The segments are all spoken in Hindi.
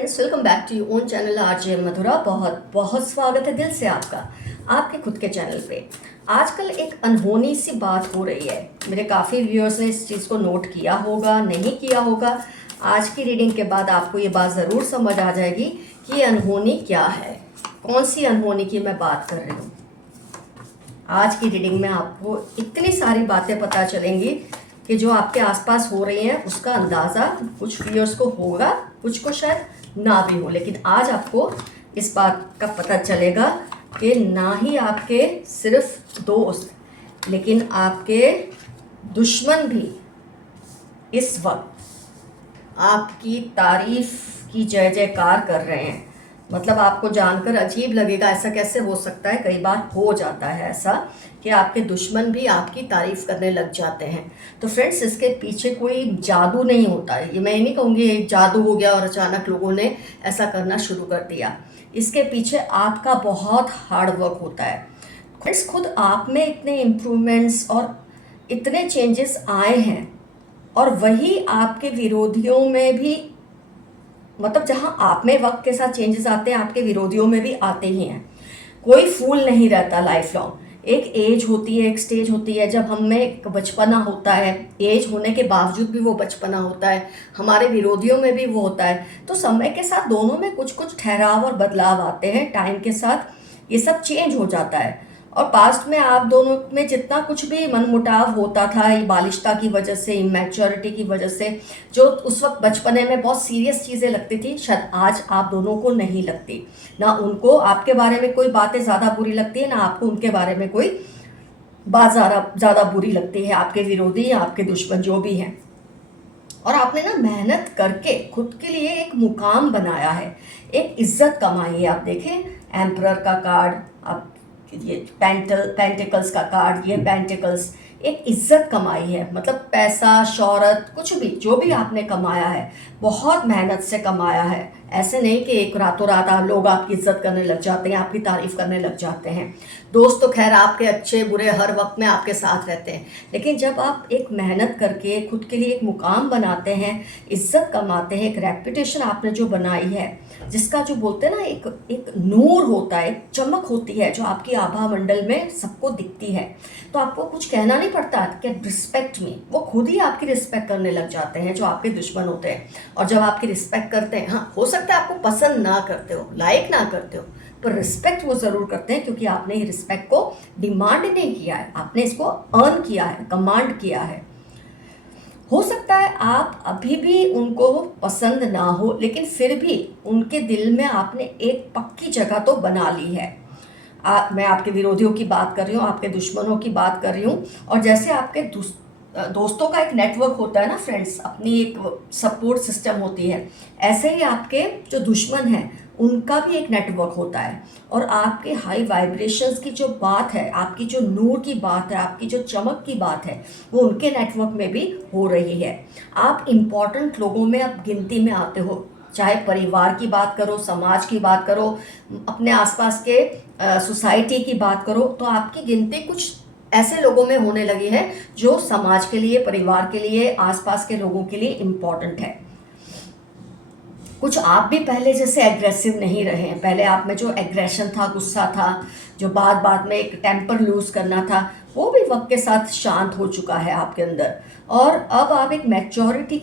Friends, welcome back to your own channel RJ Madhura. बहुत बहुत स्वागत है दिल से आपका आपके खुद के चैनल पे। आजकल एक अनहोनी सी बात हो रही है। मेरे काफ़ी व्यूअर्स ने इस चीज़ को नोट किया होगा, नहीं किया होगा। आज की रीडिंग के बाद आपको ये बात ज़रूर समझ आ जाएगी कि ये अनहोनी क्या है, कौन सी अनहोनी की मैं बात कर रही हूँ। आज की रीडिंग में आपको इतनी सारी बातें पता चलेंगी कि जो आपके आसपास हो रही हैं उसका अंदाज़ा कुछ व्यूअर्स को होगा, कुछ को शायद ना भी हो। लेकिन आज आपको इस बात का पता चलेगा कि ना ही आपके सिर्फ दोस्त लेकिन आपके दुश्मन भी इस वक्त आपकी तारीफ की जय जयकार कर रहे हैं। मतलब आपको जानकर अजीब लगेगा, ऐसा कैसे हो सकता है। कई बार हो जाता है ऐसा कि आपके दुश्मन भी आपकी तारीफ करने लग जाते हैं। तो फ्रेंड्स, इसके पीछे कोई जादू नहीं होता है। ये मैं नहीं कहूँगी एक जादू हो गया और अचानक लोगों ने ऐसा करना शुरू कर दिया। इसके पीछे आपका बहुत हार्ड वर्क होता है। फ्रेंड्स, खुद आप में इतने इम्प्रूवमेंट्स और इतने चेंजेस आए हैं और वही आपके विरोधियों में भी, मतलब जहाँ आप में वक्त के साथ चेंजेस आते हैं आपके विरोधियों में भी आते ही हैं। कोई फूल नहीं रहता लाइफ लॉन्ग। एक एज होती है, एक स्टेज होती है जब हम में एक बचपना होता है। एज होने के बावजूद भी वो बचपना होता है, हमारे विरोधियों में भी वो होता है। तो समय के साथ दोनों में कुछ कुछ ठहराव और बदलाव आते हैं। टाइम के साथ ये सब चेंज हो जाता है। और पास्ट में आप दोनों में जितना कुछ भी मनमुटाव होता था, ये बालिशता की वजह से, इमैच्योरिटी की वजह से, जो उस वक्त बचपने में बहुत सीरियस चीज़ें लगती थी, शायद आज आप दोनों को नहीं लगती। ना उनको आपके बारे में कोई बातें ज़्यादा बुरी लगती है, ना आपको उनके बारे में कोई बात ज़्यादा बुरी लगती है, आपके विरोधी या आपके दुश्मन जो भी हैं। और आपने ना मेहनत करके खुद के लिए एक मुकाम बनाया है, एक इज्जत कमाई है। आप देखें, एम्परर का कार्ड, आप ये पेंटिकल्स का कार्ड, ये पेंटिकल्स, एक इज्जत कमाई है। मतलब पैसा, शोहरत, कुछ भी जो भी आपने कमाया है बहुत मेहनत से कमाया है। ऐसे नहीं कि एक रातों रात लोग आपकी इज्जत करने लग जाते हैं, आपकी तारीफ करने लग जाते हैं। दोस्त तो खैर आपके अच्छे बुरे हर वक्त में आपके साथ रहते हैं, लेकिन जब आप एक मेहनत करके खुद के लिए एक मुकाम बनाते हैं, इज्जत कमाते हैं, एक रेपुटेशन आपने जो बनाई है, जिसका जो बोलते हैं ना एक नूर होता है, एक चमक होती है जो आपकी आभा मंडल में सबको दिखती है, तो आपको कुछ कहना नहीं पड़ता कि रिस्पेक्ट में, वो खुद ही आपकी रिस्पेक्ट करने लग जाते हैं जो आपके दुश्मन होते हैं। और जब आपकी रिस्पेक्ट करते हैं, हाँ हो सकता है आपको पसंद ना करते हो, लाइक ना करते हो, पर रिस्पेक्ट वो ज़रूर करते हैं, क्योंकि आपने ये रिस्पेक्ट को डिमांड नहीं किया है, आपने इसको अर्न किया है, कमांड किया है। हो सकता है आप अभी भी उनको पसंद ना हो, लेकिन फिर भी उनके दिल में आपने एक पक्की जगह तो बना ली है। मैं आपके विरोधियों की बात कर रही हूँ, आपके दुश्मनों की बात कर रही हूँ। और जैसे आपके दोस्तों का एक नेटवर्क होता है ना फ्रेंड्स, अपनी एक सपोर्ट सिस्टम होती है, ऐसे ही आपके जो दुश्मन हैं उनका भी एक नेटवर्क होता है। और आपके हाई वाइब्रेशंस की जो बात है, आपकी जो नूर की बात है, आपकी जो चमक की बात है, वो उनके नेटवर्क में भी हो रही है। आप इम्पॉर्टेंट लोगों में अब गिनती में आते हो, चाहे परिवार की बात करो, समाज की बात करो, अपने आसपास के सोसाइटी की बात करो, तो आपकी गिनती कुछ ऐसे लोगों में होने लगी है जो समाज के लिए, परिवार के लिए, आसपास के लोगों के लिए इम्पॉर्टेंट है। कुछ आप भी पहले जैसे एग्रेसिव नहीं रहे हैं। पहले आप में जो एग्रेशन था, गुस्सा था, जो बात बात में एक टेम्पर लूज करना था, वो भी वक्त के साथ शांत हो चुका है आपके अंदर। और अब आप एक मैच्योरिटी,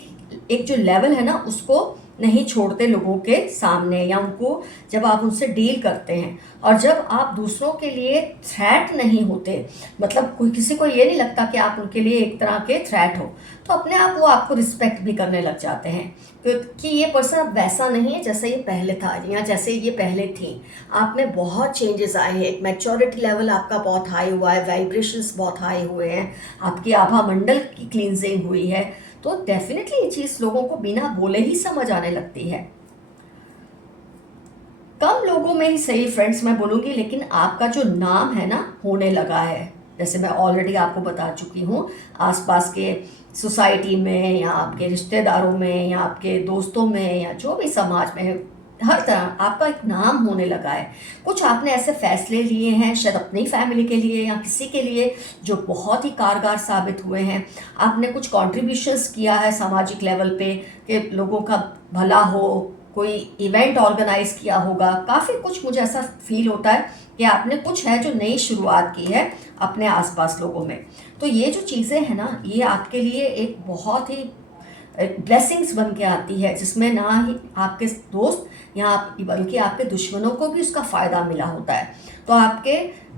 एक जो लेवल है ना, उसको नहीं छोड़ते लोगों के सामने, या उनको जब आप उनसे डील करते हैं, और जब आप दूसरों के लिए थ्रेट नहीं होते, मतलब कोई किसी को ये नहीं लगता कि आप उनके लिए एक तरह के थ्रेट हो, तो अपने आप वो आपको रिस्पेक्ट भी करने लग जाते हैं, क्योंकि ये पर्सन अब वैसा नहीं है जैसे ये पहले था या जैसे ये पहले थी। आप में बहुत चेंजेस आए हैं, एक मैच्योरिटी लेवल आपका बहुत हाई हुआ है, वाइब्रेशंस बहुत हाई हुए हैं, आपकी आभा मंडल की क्लींजिंग हुई है। तो डेफिनेटली ये चीज़ लोगों को बिना बोले ही समझ आने लगती है। कम लोगों में ही सही फ्रेंड्स मैं बोलूँगी, लेकिन आपका जो नाम है ना होने लगा है। जैसे मैं ऑलरेडी आपको बता चुकी हूँ, आसपास के सोसाइटी में या आपके रिश्तेदारों में या आपके दोस्तों में या जो भी समाज में है, हर तरह आपका एक नाम होने लगा है। कुछ आपने ऐसे फैसले लिए हैं शायद अपनी फैमिली के लिए या किसी के लिए जो बहुत ही कारगर साबित हुए हैं। आपने कुछ कॉन्ट्रीब्यूशंस किया है सामाजिक लेवल पे कि लोगों का भला हो, कोई इवेंट ऑर्गेनाइज किया होगा, काफ़ी कुछ मुझे ऐसा फील होता है कि आपने कुछ है जो नई शुरुआत की है अपने आसपास लोगों में। तो ये जो चीज़ें हैं ना, ये आपके लिए एक बहुत ही ब्लेसिंग्स बन के आती है, जिसमें ना ही आपके दोस्त या बल्कि आपके दुश्मनों को भी उसका फ़ायदा मिला होता है। तो आपके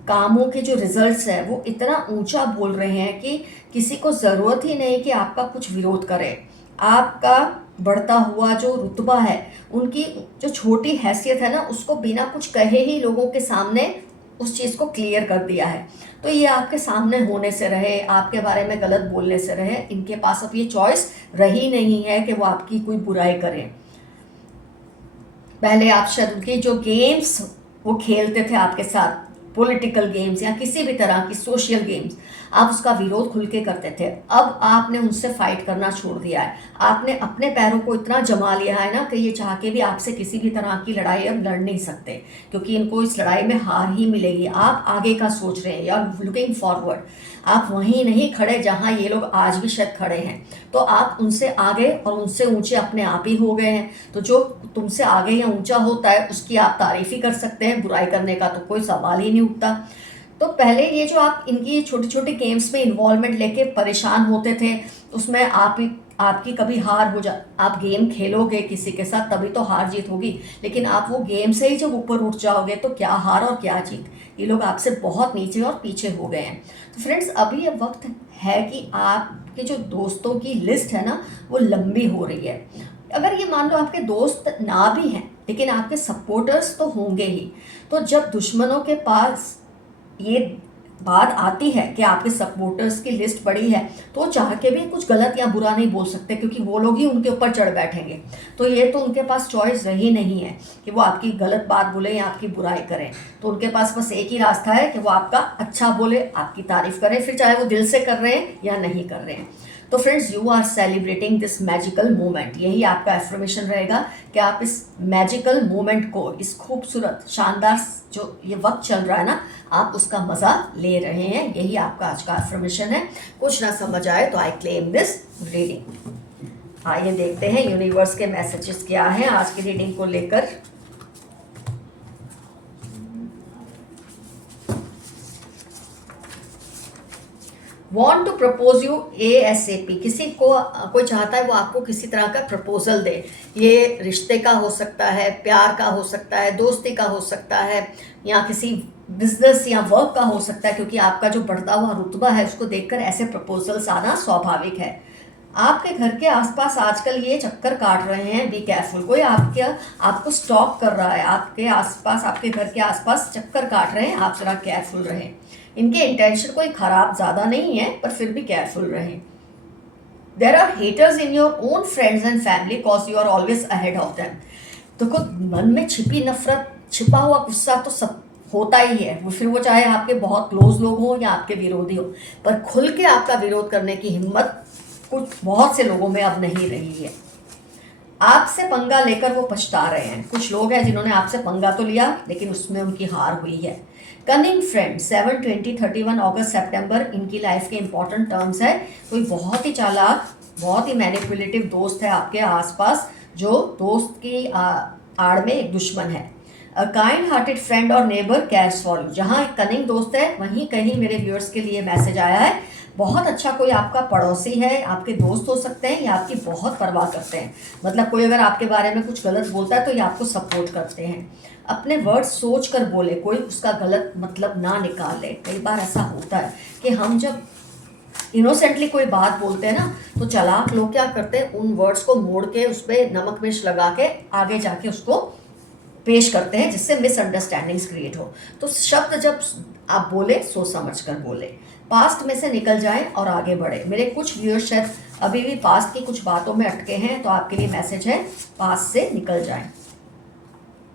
कामों के जो रिजल्ट्स हैं वो इतना ऊंचा बोल रहे हैं कि किसी को ज़रूरत ही नहीं कि आपका कुछ विरोध करे। आपका बढ़ता हुआ जो रुतबा है, उनकी जो छोटी हैसियत है ना, उसको बिना कुछ कहे ही लोगों के सामने उस चीज़ को क्लियर कर दिया है। तो ये आपके सामने होने से रहे, आपके बारे में गलत बोलने से रहे, इनके पास अब ये चॉइस रही नहीं है कि वो आपकी कोई बुराई करें। पहले आप शायद उनकी जो गेम्स वो खेलते थे आपके साथ, पॉलिटिकल गेम्स या किसी भी तरह की सोशल गेम्स, आप उसका विरोध खुल के करते थे। अब आपने उनसे फाइट करना छोड़ दिया है। आपने अपने पैरों को इतना जमा लिया है ना कि ये चाह के भी आपसे किसी भी तरह की लड़ाई अब लड़ नहीं सकते, क्योंकि इनको इस लड़ाई में हार ही मिलेगी। आप आगे का सोच रहे हैं, यू आर लुकिंग फॉरवर्ड। आप वहीं नहीं खड़े जहां ये लोग आज भी शायद खड़े हैं। तो आप उनसे आगे और उनसे ऊंचे अपने आप ही हो गए हैं। तो जो तुमसे आगे या ऊंचा होता है उसकी आप तारीफ ही कर सकते हैं, बुराई करने का तो कोई सवाल ही नहीं उठता। तो पहले ये जो आप इनकी छोटी छोटी गेम्स में इन्वॉल्वमेंट लेके परेशान होते थे, उसमें आपकी कभी हार हो जा, आप गेम खेलोगे किसी के साथ तभी तो हार जीत होगी, लेकिन आप वो गेम से ही जब ऊपर उठ जाओगे तो क्या हार और क्या जीत, ये लोग आपसे बहुत नीचे और पीछे हो गए हैं। तो फ्रेंड्स, अभी ये वक्त है कि आपके जो दोस्तों की लिस्ट है ना, वो लंबी हो रही है। अगर ये मान लो आपके दोस्त ना भी हैं, लेकिन आपके सपोर्टर्स तो होंगे ही। तो जब दुश्मनों के पास ये बात आती है कि आपके सपोर्टर्स की लिस्ट बड़ी है, तो चाह के भी कुछ गलत या बुरा नहीं बोल सकते, क्योंकि वो लोग ही उनके ऊपर चढ़ बैठेंगे। तो ये तो उनके पास चॉइस रही नहीं है कि वो आपकी गलत बात बोले या आपकी बुराई करें। तो उनके पास बस एक ही रास्ता है कि वो आपका अच्छा बोले, आपकी तारीफ करें, फिर चाहे वो दिल से कर रहे हैं या नहीं कर रहे हैं। तो friends, you are celebrating this magical moment. यही आपका एफर्मेशन रहेगा कि आप इस मैजिकल मोमेंट को, इस खूबसूरत शानदार जो ये वक्त चल रहा है ना, आप उसका मज़ा ले रहे हैं। यही आपका आज का एफर्मेशन है। कुछ ना समझ आए तो आई क्लेम दिस रीडिंग। आइए देखते हैं यूनिवर्स के मैसेजेस क्या हैं आज की रीडिंग को लेकर। Want to propose you ASAP। किसी को कोई चाहता है वो आपको किसी तरह का प्रपोजल दे। ये रिश्ते का हो सकता है, प्यार का हो सकता है, दोस्ती का हो सकता है, या किसी बिजनेस या वर्क का हो सकता है, क्योंकि आपका जो बढ़ता हुआ रुतबा है उसको देखकर ऐसे प्रपोजल्स आना स्वाभाविक है। आपके घर के आसपास आजकल ये चक्कर काट रहे हैं, बी केयरफुल। कोई आपको स्टॉक कर रहा है, आपके आसपास, आपके घर के आसपास चक्कर काट रहे हैं, आप जरा केयरफुल रहें। इनके इंटेंशन कोई खराब ज़्यादा नहीं है, पर फिर भी केयरफुल रहें। There are haters in your own friends and family cause you are always ahead of them. देखो, मन में छिपी नफरत, छिपा हुआ गुस्सा तो सब होता ही है, वो फिर वो चाहे आपके बहुत क्लोज लोग हों या आपके विरोधी हो, पर खुल के आपका विरोध करने की हिम्मत कुछ बहुत से लोगों में अब नहीं रही है। आपसे पंगा लेकर वो पछता रहे हैं। कुछ लोग हैं जिन्होंने आपसे पंगा तो लिया, लेकिन उसमें उनकी हार हुई है। कनिंग फ्रेंड 7, 20, 31 अगस्त, सितंबर इनकी लाइफ के इंपॉर्टेंट टर्म्स है। कोई बहुत ही चालाक, बहुत ही मैनिपुलेटिव दोस्त है आपके आसपास, जो दोस्त की आड़ में एक दुश्मन है। अ काइंड हार्टेड फ्रेंड और नेबर केयर्स फॉर यू। जहाँ एक कनिंग दोस्त है, वहीं कहीं मेरे व्यूअर्स के लिए मैसेज आया है। बहुत अच्छा कोई आपका पड़ोसी है, आपके दोस्त हो सकते हैं या आपकी बहुत परवाह करते हैं। मतलब कोई अगर आपके बारे में कुछ गलत बोलता है तो ये आपको सपोर्ट करते हैं। अपने वर्ड सोच कर बोले, कोई उसका गलत मतलब ना निकाले। कई बार ऐसा होता है कि हम जब इनोसेंटली कोई बात बोलते हैं ना, तो चालाक लोग क्या करते हैं, उन वर्ड्स को मोड़ के उस पर नमक मिर्च लगा के आगे जाके उसको पेश करते हैं, जिससे मिसअंडरस्टैंडिंग्स क्रिएट हो। तो शब्द जब आप बोले, सोच समझ कर बोले, पास्ट में से निकल जाएं और आगे बढ़े। मेरे कुछ व्यूअर्स शायद अभी भी पास्ट की कुछ बातों में अटके हैं, तो आपके लिए मैसेज है, पास्ट से निकल जाएं।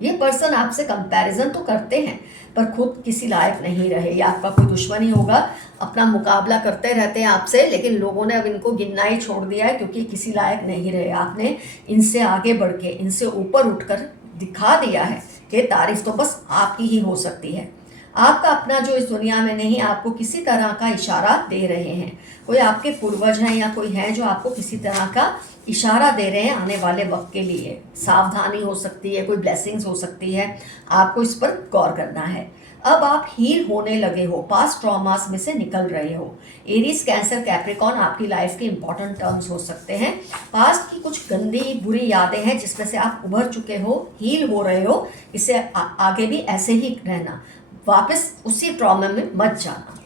ये पर्सन आपसे कंपैरिजन तो करते हैं, पर खुद किसी लायक नहीं रहे। या आपका कोई दुश्मन ही होगा, अपना मुकाबला करते रहते हैं आपसे, लेकिन लोगों ने अब इनको गिनना ही छोड़ दिया है, क्योंकि किसी लायक नहीं रहे। आपने इनसे आगे बढ़ के, इनसे ऊपर उठकर दिखा दिया है कि तारीफ तो बस आपकी ही हो सकती है। आपका अपना जो इस दुनिया में नहीं, आपको किसी तरह का इशारा दे रहे हैं। कोई आपके पूर्वज हैं या कोई है जो आपको किसी तरह का इशारा दे रहे हैं आने वाले वक्त के लिए। सावधानी हो सकती है, कोई ब्लेसिंग्स हो सकती है, आपको इस पर गौर करना है। अब आप हील होने लगे हो, पास्ट ट्रॉमास में से निकल रहे हो। एरीज, कैंसर, कैप्रिकॉन आपकी लाइफ के इंपॉर्टेंट टर्म्स हो सकते हैं। पास्ट की कुछ गंदी बुरी यादें हैं जिसमें से आप उभर चुके हो, हील हो रहे हो। इससे आगे भी ऐसे ही रहना, वापस उसी ट्रॉमा में मत जाना।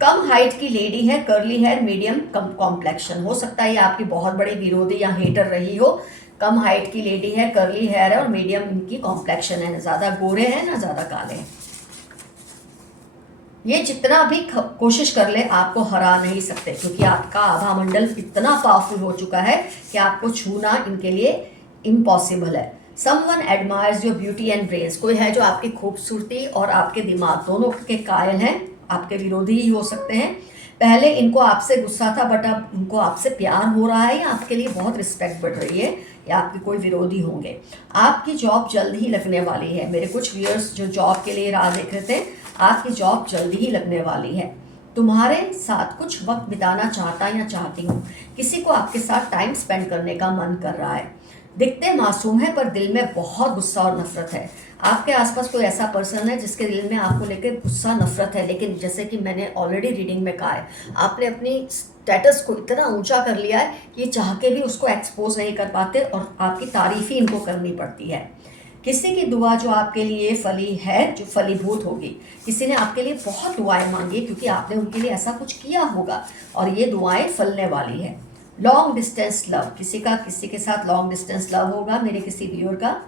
कम हाइट की लेडी है, कर्ली हेयर, मीडियम कम कॉम्प्लेक्शन। हो सकता है ये आपकी बहुत बड़ी विरोधी या हेटर रही हो। कम हाइट की लेडी है, कर्ली हेयर है और मीडियम इनकी कॉम्प्लेक्शन है, ना ज़्यादा गोरे हैं ना ज़्यादा काले हैं। ये जितना भी कोशिश कर ले आपको हरा नहीं सकते, क्योंकि आपका आभा मंडल इतना पावरफुल हो चुका है कि आपको छूना इनके लिए इम्पॉसिबल है। Someone admires your beauty and brains. कोई है जो आपकी खूबसूरती और आपके दिमाग दोनों के कायल हैं, आपके विरोधी ही हो सकते हैं। पहले इनको आपसे गुस्सा था, बट अब इनको आपसे प्यार हो रहा है या आपके लिए बहुत रिस्पेक्ट बढ़ रही है, या आपके कोई विरोधी होंगे। आपकी जॉब जल्द ही लगने वाली है। मेरे कुछ व्यूअर्स जो जॉब के लिए राह देख रहे थे, आपकी जॉब जल्द ही लगने वाली है। तुम्हारे साथ कुछ वक्त बिताना चाहता या चाहती हूँ। किसी को आपके साथ टाइम स्पेंड करने का मन कर रहा है। दिखते मासूम है पर दिल में बहुत गुस्सा और नफरत है। आपके आसपास कोई ऐसा पर्सन है जिसके दिल में आपको लेकर गुस्सा नफरत है, लेकिन जैसे कि मैंने ऑलरेडी रीडिंग में कहा है, आपने अपनी स्टेटस को इतना ऊंचा कर लिया है कि चाह के भी उसको एक्सपोज नहीं कर पाते और आपकी तारीफ ही इनको करनी पड़ती है। किसी की दुआ जो आपके लिए फली है, जो फलीभूत होगी। किसी ने आपके लिए बहुत दुआएं मांगी क्योंकि आपने उनके लिए ऐसा कुछ किया होगा और ये दुआएं फलने वाली है। लॉन्ग डिस्टेंस लव, किसी के साथ लॉन्ग डिस्टेंस लव होगा, मेरे किसी व्यूअर का।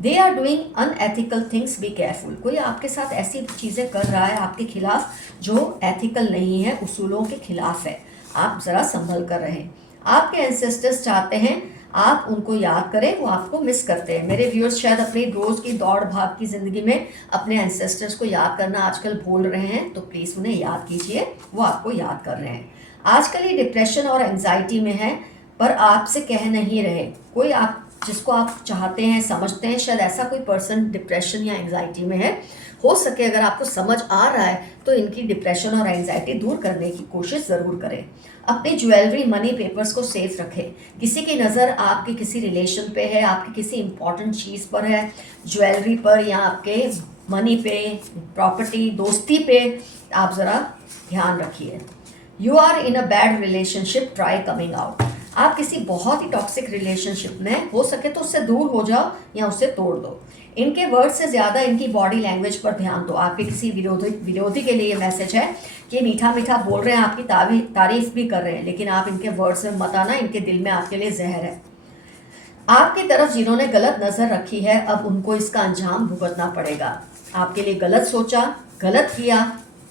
They are doing unethical things, be careful. कोई आपके साथ ऐसी चीज़ें कर रहा है आपके खिलाफ जो एथिकल नहीं है, उसूलों के खिलाफ है, आप ज़रा संभल कर रहें। आपके एंसेस्टर्स चाहते हैं आप उनको याद करें, वो आपको मिस करते हैं। मेरे व्यूअर्स शायद अपनी रोज़ की दौड़ भाग की ज़िंदगी में अपने एंसेस्टर्स को याद करना आजकल भूल रहे हैं, तो प्लीज़ उन्हें याद कीजिए, वो आपको याद कर रहे हैं। आजकल ये डिप्रेशन और एंजाइटी में है पर आपसे कह नहीं रहे। कोई आप जिसको आप चाहते हैं, समझते हैं, शायद ऐसा कोई पर्सन डिप्रेशन या एंजाइटी में है। हो सके अगर आपको समझ आ रहा है तो इनकी डिप्रेशन और एंजाइटी दूर करने की कोशिश ज़रूर करें। अपनी ज्वेलरी, मनी, पेपर्स को सेफ रखें। किसी की नज़र आपके किसी रिलेशन पे है, आपकी किसी इंपॉर्टेंट चीज़ पर है, ज्वेलरी पर या आपके मनी पे, प्रॉपर्टी, दोस्ती पे, आप ज़रा ध्यान रखिए। You are in a bad relationship, try coming out. आप किसी बहुत ही टॉक्सिक रिलेशनशिप में, हो सके तो उससे दूर हो जाओ या उसे तोड़ दो। इनके वर्ड से ज़्यादा इनकी बॉडी लैंग्वेज पर ध्यान दो। आपके किसी विरोधी के लिए ये मैसेज है कि मीठा मीठा बोल रहे हैं, आपकी तारीफ भी कर रहे हैं, लेकिन आप इनके वर्ड्स में मत आना, इनके दिल में आपके लिए जहर है। आपकी तरफ जिन्होंने गलत नज़र रखी है, अब उनको इसका अंजाम भुगतना पड़ेगा। आपके लिए गलत सोचा, गलत किया,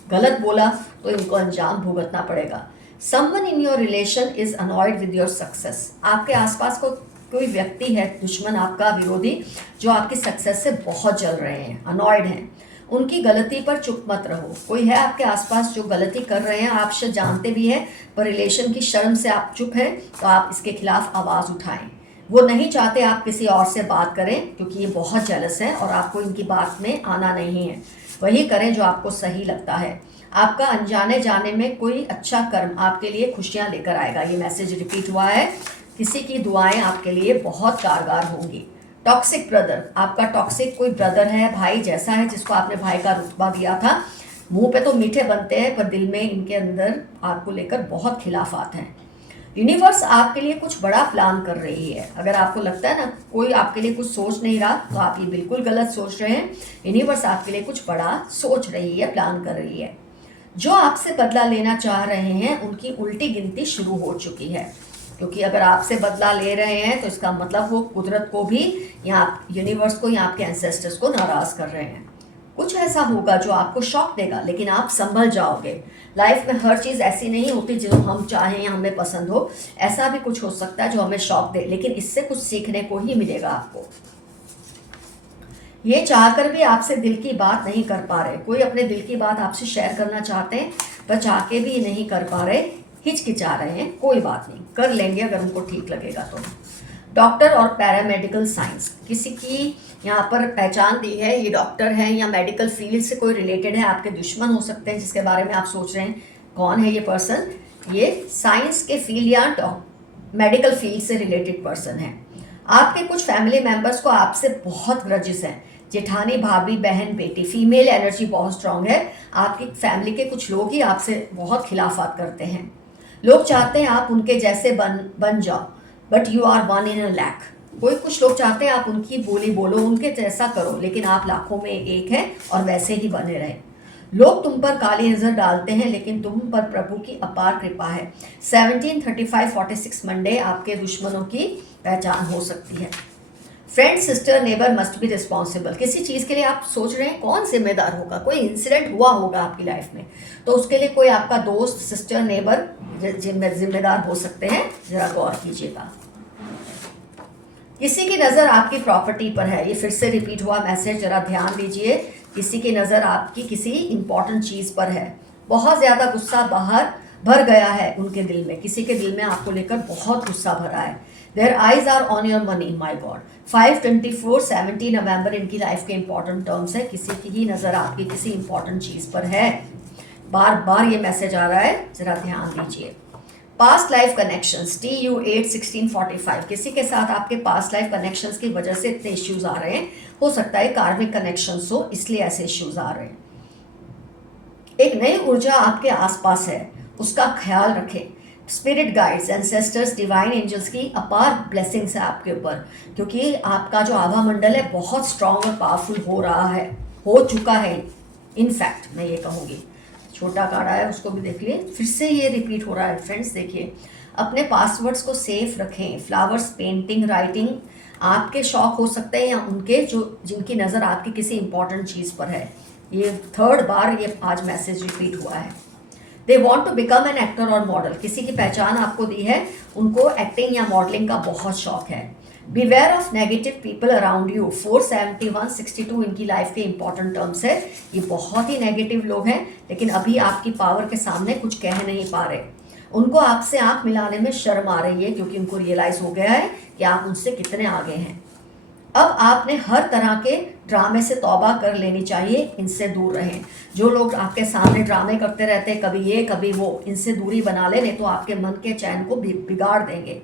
गलत बोला, तो इनको अंजाम भुगतना पड़ेगा। Someone in your relation is annoyed with your success. आपके आसपास कोई व्यक्ति है, दुश्मन, आपका विरोधी, जो आपकी सक्सेस से बहुत जल रहे हैं, अनॉयड हैं। उनकी गलती पर चुप मत रहो। कोई है आपके आसपास जो गलती कर रहे हैं, आप शायद जानते भी हैं, पर रिलेशन की शर्म से आप चुप हैं, तो आप इसके खिलाफ आवाज़ उठाएं। वो नहीं चाहते आप किसी और से बात करें क्योंकि ये बहुत जेलस हैं और आपको इनकी बात में आना नहीं है। वही करें जो आपको सही लगता है। आपका अनजाने जाने में कोई अच्छा कर्म आपके लिए खुशियां लेकर आएगा। ये मैसेज रिपीट हुआ है। किसी की दुआएं आपके लिए बहुत कारगर होंगी। टॉक्सिक ब्रदर, आपका टॉक्सिक कोई ब्रदर है, भाई जैसा है, जिसको आपने भाई का रुतबा दिया था। मुंह पे तो मीठे बनते हैं पर दिल में इनके अंदर आपको लेकर बहुत खिलाफात हैं। यूनिवर्स आपके लिए कुछ बड़ा प्लान कर रही है। अगर आपको लगता है ना कोई आपके लिए कुछ सोच नहीं रहा, तो आप ये बिल्कुल गलत सोच रहे हैं। यूनिवर्स आपके लिए कुछ बड़ा सोच रही है, प्लान कर रही है। जो आपसे बदला लेना चाह रहे हैं उनकी उल्टी गिनती शुरू हो चुकी है, क्योंकि अगर आपसे बदला ले रहे हैं तो इसका मतलब वो कुदरत को भी या यूनिवर्स को या आपके एंसेस्टर्स को नाराज़ कर रहे हैं। कुछ ऐसा होगा जो आपको शॉक देगा, लेकिन आप संभल जाओगे। लाइफ में हर चीज़ ऐसी नहीं होती जो हम चाहें या हमें पसंद हो। ऐसा भी कुछ हो सकता है जो हमें शॉक दे, लेकिन इससे कुछ सीखने को ही मिलेगा आपको। ये चाहकर भी आपसे दिल की बात नहीं कर पा रहे। कोई अपने दिल की बात आपसे शेयर करना चाहते हैं पर चाह के भी नहीं कर पा रहे, हिचकिचा रहे हैं। कोई बात नहीं, कर लेंगे अगर उनको ठीक लगेगा तो। डॉक्टर और पैरामेडिकल साइंस, किसी की यहाँ पर पहचान दी है, ये डॉक्टर है या मेडिकल फील्ड से कोई रिलेटेड है, आपके दुश्मन हो सकते हैं जिसके बारे में आप सोच रहे हैं कौन है ये पर्सन। ये साइंस के फील्ड या मेडिकल फील्ड से रिलेटेड पर्सन है। आपके कुछ फैमिली मेंबर्स को आपसे बहुत ग्रजेस हैं, जेठानी, भाभी, बहन, बेटी, फीमेल एनर्जी बहुत स्ट्रांग है। आपकी फैमिली के कुछ लोग ही आपसे बहुत खिलाफत करते हैं। लोग चाहते हैं आप उनके जैसे बन जाओ, but you are one in a lakh. कुछ लोग चाहते हैं आप उनकी बोली बोलो, उनके जैसा करो, लेकिन आप लाखों में एक हैं और वैसे ही बने रहे। लोग तुम पर काली नजर डालते हैं, लेकिन तुम पर प्रभु की अपार कृपा है। 1735-46 मंडे आपके दुश्मनों की पहचान हो सकती है। Friend, sister, neighbour must be responsible. किसी चीज़ के लिए आप सोच रहे हैं कौन जिम्मेदार होगा, कोई इंसिडेंट हुआ होगा आपकी लाइफ में, तो उसके लिए कोई आपका दोस्त, सिस्टर, नेबर जिम्मेदार हो सकते हैं। जरा गौर कीजिएगा। किसी की नज़र आपकी प्रॉपर्टी पर है। ये फिर से रिपीट हुआ मैसेज, जरा ध्यान दीजिए। किसी की नज़र आपकी किसी इंपॉर्टेंट चीज़ पर है। बहुत ज़्यादा गुस्सा बाहर भर गया है उनके दिल में, किसी के दिल में आपको लेकर बहुत गुस्सा भरा है। Their eyes are on your money, my god. 5-24-17 नवंबर इनकी लाइफ के इंपॉर्टेंट टर्म्स है। किसी की ही नज़र आपकी किसी इंपॉर्टेंट चीज़ पर है। बार बार ये मैसेज आ रहा है, जरा ध्यान दीजिए। पास्ट लाइफ कनेक्शंस, TU8-1645, किसी के साथ आपके पास्ट लाइफ कनेक्शंस की वजह से इतने इश्यूज आ रहे हैं। हो सकता है कार्मिक कनेक्शंस हो, इसलिए ऐसे इश्यूज आ रहे हैं। एक नई ऊर्जा आपके आसपास है, उसका ख्याल रखें। Spirit guides, ancestors, divine angels की अपार ब्लेसिंग्स है आपके ऊपर, क्योंकि आपका जो आभा मंडल है बहुत स्ट्रांग और पावरफुल हो चुका है। इनफैक्ट मैं ये कहूँगी, छोटा कार्ड है उसको भी देख लिए, फिर से ये रिपीट हो रहा है। फ्रेंड्स देखिए, अपने पासवर्ड्स को सेफ रखें। फ्लावर्स, पेंटिंग, राइटिंग आपके शौक हो सकते हैं, या उनके जिनकी नज़र आपकी किसी इंपॉर्टेंट चीज़ पर है। ये 3rd बार ये आज मैसेज रिपीट हुआ है। They want to become an actor और मॉडल, किसी की पहचान आपको दी है, उनको एक्टिंग या मॉडलिंग का बहुत शौक है। Beware of negative people around you। 471-62 इनकी लाइफ के इंपॉर्टेंट टर्म्स है। ये बहुत ही नेगेटिव लोग हैं, लेकिन अभी आपकी पावर के सामने कुछ कह नहीं पा रहे। उनको आपसे आंख मिलाने में शर्म आ रही है, क्योंकि उनको रियलाइज हो गया है कि आप उनसे कितने आगे हैं। अब आपने हर तरह के ड्रामे से तौबा कर लेनी चाहिए, इनसे दूर रहें। जो लोग आपके सामने ड्रामे करते रहते हैं, कभी ये कभी वो, इनसे दूरी बना लें, नहीं तो आपके मन के चैन को बिगाड़ देंगे।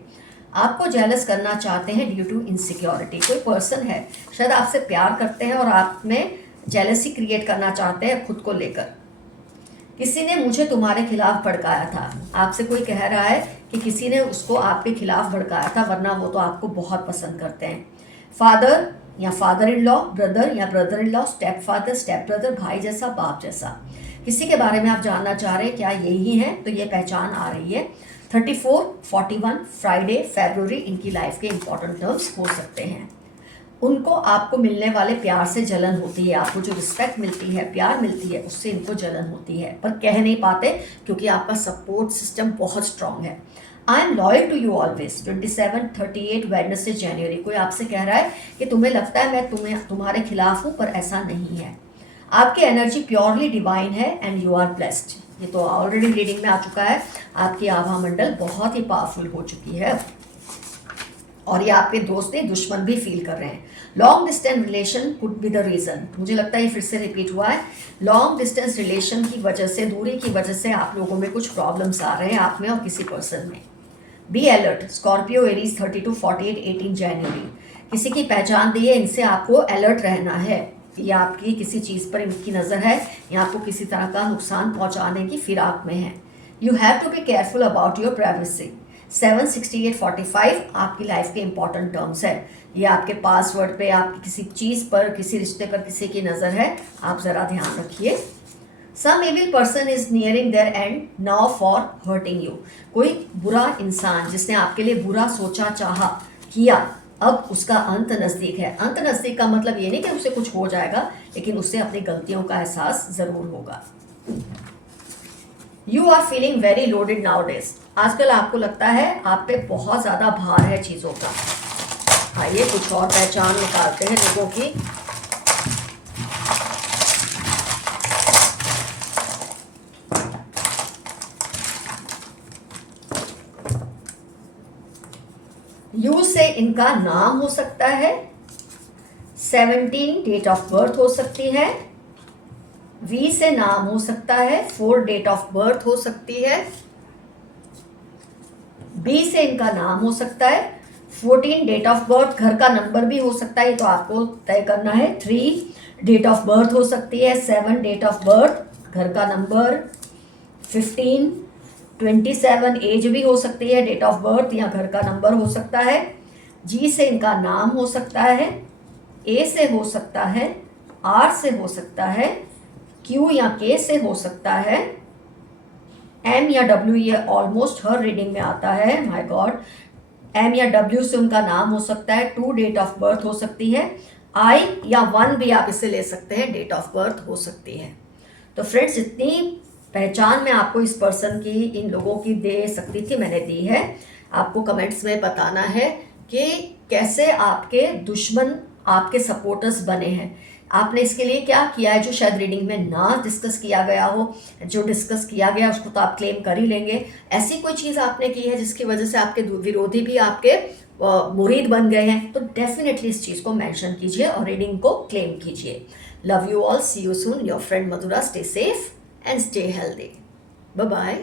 आपको जेलस करना चाहते हैं ड्यू टू इनसिक्योरिटी। कोई पर्सन है, शायद आपसे प्यार करते हैं और आप में जेलसी क्रिएट करना चाहते हैं खुद को लेकर। किसी ने मुझे तुम्हारे खिलाफ भड़काया था। आपसे कोई कह रहा है कि किसी ने उसको आपके खिलाफ भड़काया था, वरना वो तो आपको बहुत पसंद करते हैं। फादर या फादर इन लॉ, ब्रदर या brother in law, step father, step brother, भाई जैसा, बाप जैसा, किसी के बारे में आप जानना चाह रहे हैं क्या यही है, तो ये पहचान आ रही है। 34-41 फ्राइडे, फरवरी इनकी लाइफ के इंपॉर्टेंट टर्म्स हो सकते हैं। उनको आपको मिलने वाले प्यार से जलन होती है। आपको जो रिस्पेक्ट मिलती है, प्यार मिलती है, उससे इनको जलन होती है, पर कह नहीं पाते क्योंकि आपका सपोर्ट सिस्टम बहुत स्ट्रांग है। I am loyal to you always. 27-38 Wednesday January, कोई आपसे कह रहा है कि तुम्हें लगता है मैं तुम्हारे खिलाफ हूँ, पर ऐसा नहीं है। आपकी एनर्जी प्योरली डिवाइन है एंड यू आर ब्लेस्ड। ये तो ऑलरेडी रीडिंग में आ चुका है। आपकी आभा मंडल बहुत ही पावरफुल हो चुकी है, और ये आपके दोस्त नहीं दुश्मन भी फील कर रहे हैं। Long distance relation could be the reason. मुझे लगता है ये फिर से रिपीट हुआ है। लॉन्ग डिस्टेंस रिलेशन की वजह से, दूरी की वजह से आप लोगों में कुछ प्रॉब्लम्स आ रहे हैं, आप में और किसी पर्सन में। Be alert. स्कॉर्पियो, एरीज, 32-48 18 जनवरी, किसी की पहचान दी है, इनसे आपको अलर्ट रहना है। या आपकी किसी चीज़ पर इनकी नज़र है, या आपको किसी तरह का नुकसान पहुंचाने की फिराक में है। You have to be careful about your privacy. 7-68-45 आपकी लाइफ के इंपॉर्टेंट टर्म्स है। ये आपके पासवर्ड पे, आपकी किसी चीज़ पर, किसी रिश्ते पर किसी की नज़र है, आप ज़रा ध्यान रखिए। Some evil person is nearing there and now for hurting you. कोई बुरा इंसान जिसने आपके लिए बुरा सोचा, चाहा, किया, अब उसका अंत नज़दीक है। अंत नज़दीक का मतलब ये नहीं कि उसे कुछ हो जाएगा, लेकिन उससे अपनी गलतियों का एहसास ज़रूर होगा। You are feeling very loaded nowadays. आजकल आपको लगता है आप पे बहुत ज़्यादा भार है चीज़ों का। आइए कुछ और पहचान निकालते हैं लोगों की। यू से इनका नाम हो सकता है, 17 डेट ऑफ बर्थ हो सकती है, वी से नाम हो सकता है, 4 डेट ऑफ बर्थ हो सकती है, बी से इनका नाम हो सकता है, 14 डेट ऑफ बर्थ, घर का नंबर भी हो सकता है, ये तो आपको तय करना है, 3 डेट ऑफ बर्थ हो सकती है, 7 डेट ऑफ बर्थ, घर का नंबर, 15 27 एज भी हो सकती है, डेट ऑफ बर्थ या घर का नंबर हो सकता है, जी से इनका नाम हो सकता है, ए से हो सकता है, आर से हो सकता है, क्यू या के से हो सकता है, एम या डब्ल्यू, ये ऑलमोस्ट हर रीडिंग में आता है, माय गॉड, एम या डब्ल्यू से उनका नाम हो सकता है, 2 डेट ऑफ बर्थ हो सकती है, आई या 1 भी आप इसे ले सकते हैं, डेट ऑफ बर्थ हो सकती है। तो फ्रेंड्स, जितनी पहचान मैं आपको इस पर्सन की, इन लोगों की दे सकती थी मैंने दी है। आपको कमेंट्स में बताना है कि कैसे आपके दुश्मन आपके सपोर्टर्स बने हैं, आपने इसके लिए क्या किया है जो शायद रीडिंग में ना डिस्कस किया गया हो। जो डिस्कस किया गया उसको तो आप क्लेम कर ही लेंगे। ऐसी कोई चीज़ आपने की है जिसकी वजह से आपके विरोधी भी आपके मुरीद बन गए हैं, तो डेफिनेटली इस चीज़ को मेंशन कीजिए और रीडिंग को क्लेम कीजिए। Love you all, see you soon, your friend Madhura, stay safe and stay healthy. Bye bye.